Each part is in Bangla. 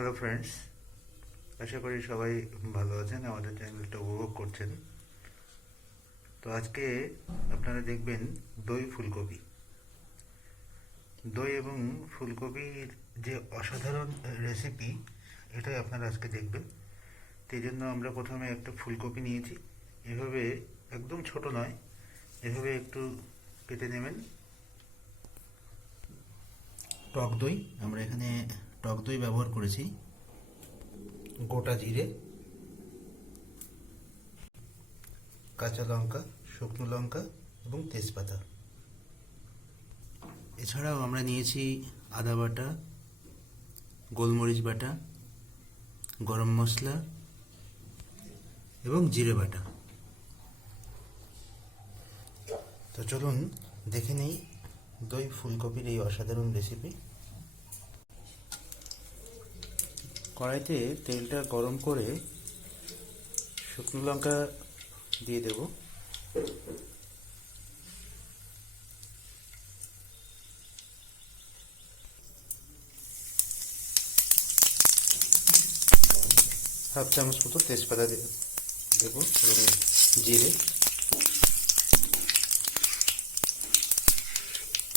হ্যালো ফ্রেন্ডস, আশা করি সবাই ভালো আছেন, আমাদের চ্যানেলটা উপভোগ করছেন। তো আজকে আপনারা দেখবেন দই ফুলকপি। দই এবং ফুলকপির যে অসাধারণ রেসিপি, এটাই আপনারা আজকে দেখবেন। সেই জন্য আমরা প্রথমে একটা ফুলকপি নিয়েছি। এভাবে একদম ছোট নয়, এভাবে একটু কেটে নেবেন। টক দই, আমরা এখানে টক দই ব্যবহার করেছি। গোটা জিরে, কাঁচা লঙ্কা, শুকনো লঙ্কা এবং তেজপাতা। এছাড়াও আমরা নিয়েছি আদা বাটা, গোলমরিচ বাটা, গরম মশলা এবং জিরে বাটা। তো চলুন দেখে নিই দই ফুলকপির এই অসাধারণ রেসিপি। কড়াইতে তেলটা গরম করে শুকনো লঙ্কা দিয়ে দেব। হাফ চামচ মতো তেজপাতা দেব এবং জিরে,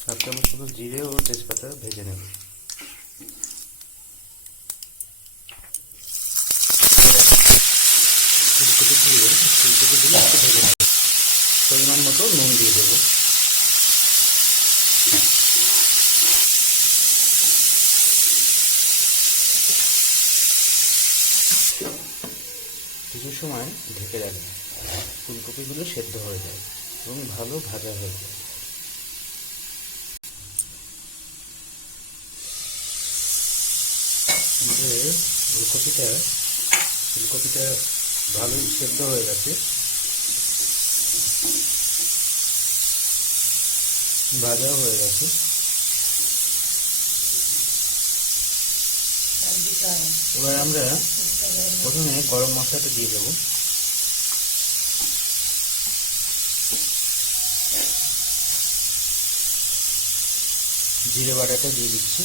হাফ চামচ মতো জিরে ও তেজপাতা ভেজে নেব। ফুলকপি দিয়ে ফুলকপিগুলো একটু ভেজে নেব। পরিমাণ মতো নুন দিয়ে দেবো। কিছু সময় ঢেকে রাখবে, ফুলকপিগুলো সেদ্ধ হয়ে যায় এবং ভালো ভাজা হয়ে যায়। ফুলকপিটা ভালোই সেদ্ধ হয়ে গেছে, ভাজাও হয়ে গেছে। এবার আমরা প্রথমে গরম মশলাটা দিয়ে দেবো। জিরে বাটাটা দিয়ে দিচ্ছি,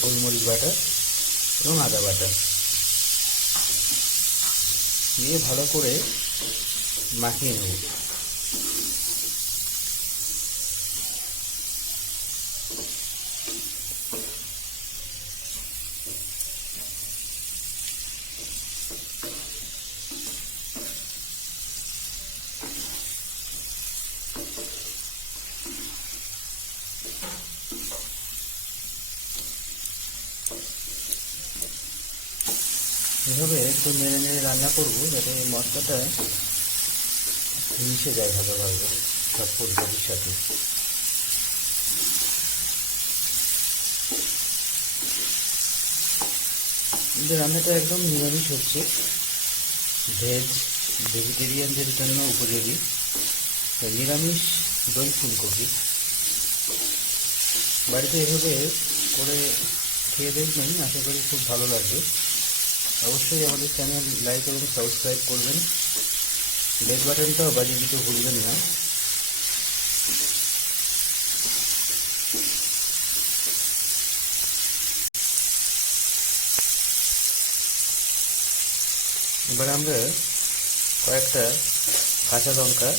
গোলমরিচ বাটা এবং আদা বাটা দিয়ে ভালো করে মাখিয়ে নেব। এভাবে একটু নেড়ে নেড়ে রান্না করবো, যাতে মশলাটা মিশে যায় ভালোভাবে সব ফুলকপির সাথে। রান্নাটা একদম নিরামিষ হচ্ছে, ভেজিটেরিয়ানদের জন্য উপযোগী নিরামিষ দই ফুলকপি। বাড়িতে এভাবে করে খেয়ে দেখবেন, আশা করি খুব ভালো লাগবে। অবশ্যই আমাদের চ্যানেল লাইক এবং সাবস্ক্রাইব করবেন, বেল বাটনটাও বাজিয়ে দিতে ভুলবেন না। এবার আমরা কয়েকটা কাঁচা লঙ্কা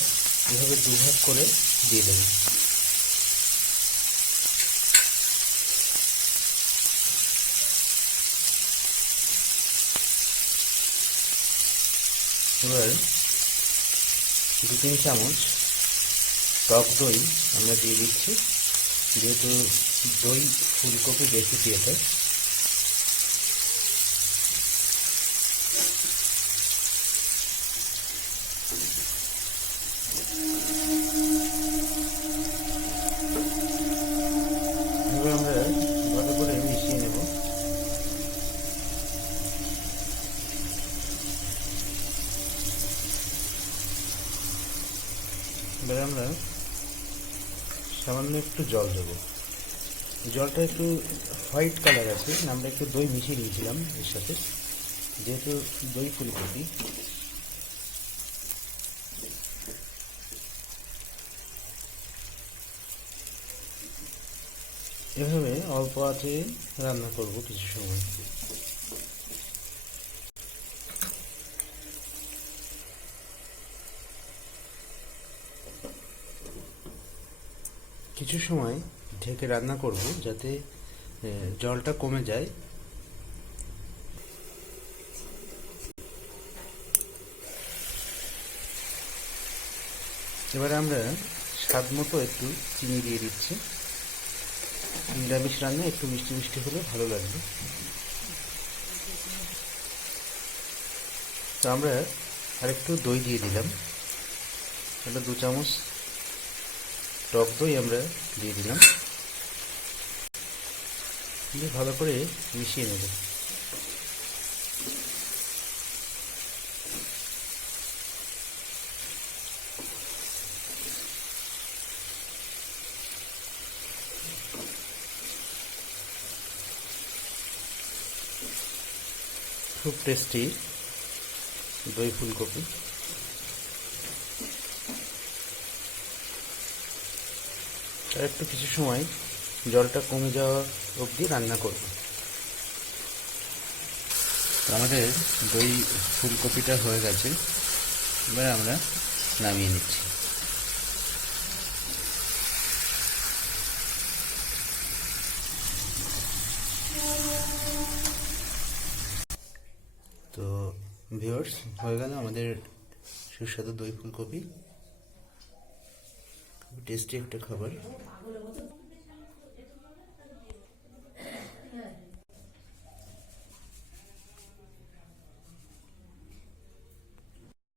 এভাবে দুভাগ করে দিয়ে দেব। এবার 2-3 চামচ টক দই আমরা দিয়ে দিচ্ছি, যেহেতু দই ফুলকপি রেসিপি এটা। এবার আমরা ভালো করে মিশিয়ে নেব। এবার আমরা সামান্য একটু জল দেবো। জলটা একটু হোয়াইট কালার আছে, আমরা একটু দই মিশিয়ে দিয়েছিলাম এর সাথে, যেহেতু দই ফুলকপি। এভাবে অল্প আঁচে রান্না করব কিছু সময়। কিছু সময় ঢেকে রান্না করব যাতে জলটা কমে যায়। এবারে আমরা স্বাদ মতো একটু চিনি দিয়ে দিচ্ছি। নিরামিষ রান্না একটু মিষ্টি মিষ্টি হলে ভালো লাগবে। তো আমরা আরেকটু দই দিয়ে দিলাম, এটা 2 চামচ টক দই আমরা দিয়ে দিলাম, দিয়ে ভালো করে মিশিয়ে নেব। খুব টেস্টি দই ফুলকপি। আর একটু কিছু সময় জলটা কমে যাওয়া অবধি রান্না করব। আমাদের দই ফুলকপিটা হয়ে গেছে, এবারে আমরা নামিয়ে নিচ্ছি। তো ভিউয়ার্স, হয়ে গেল আমাদের সুস্বাদু দই ফুলকপি। টেস্টি একটা খাবার।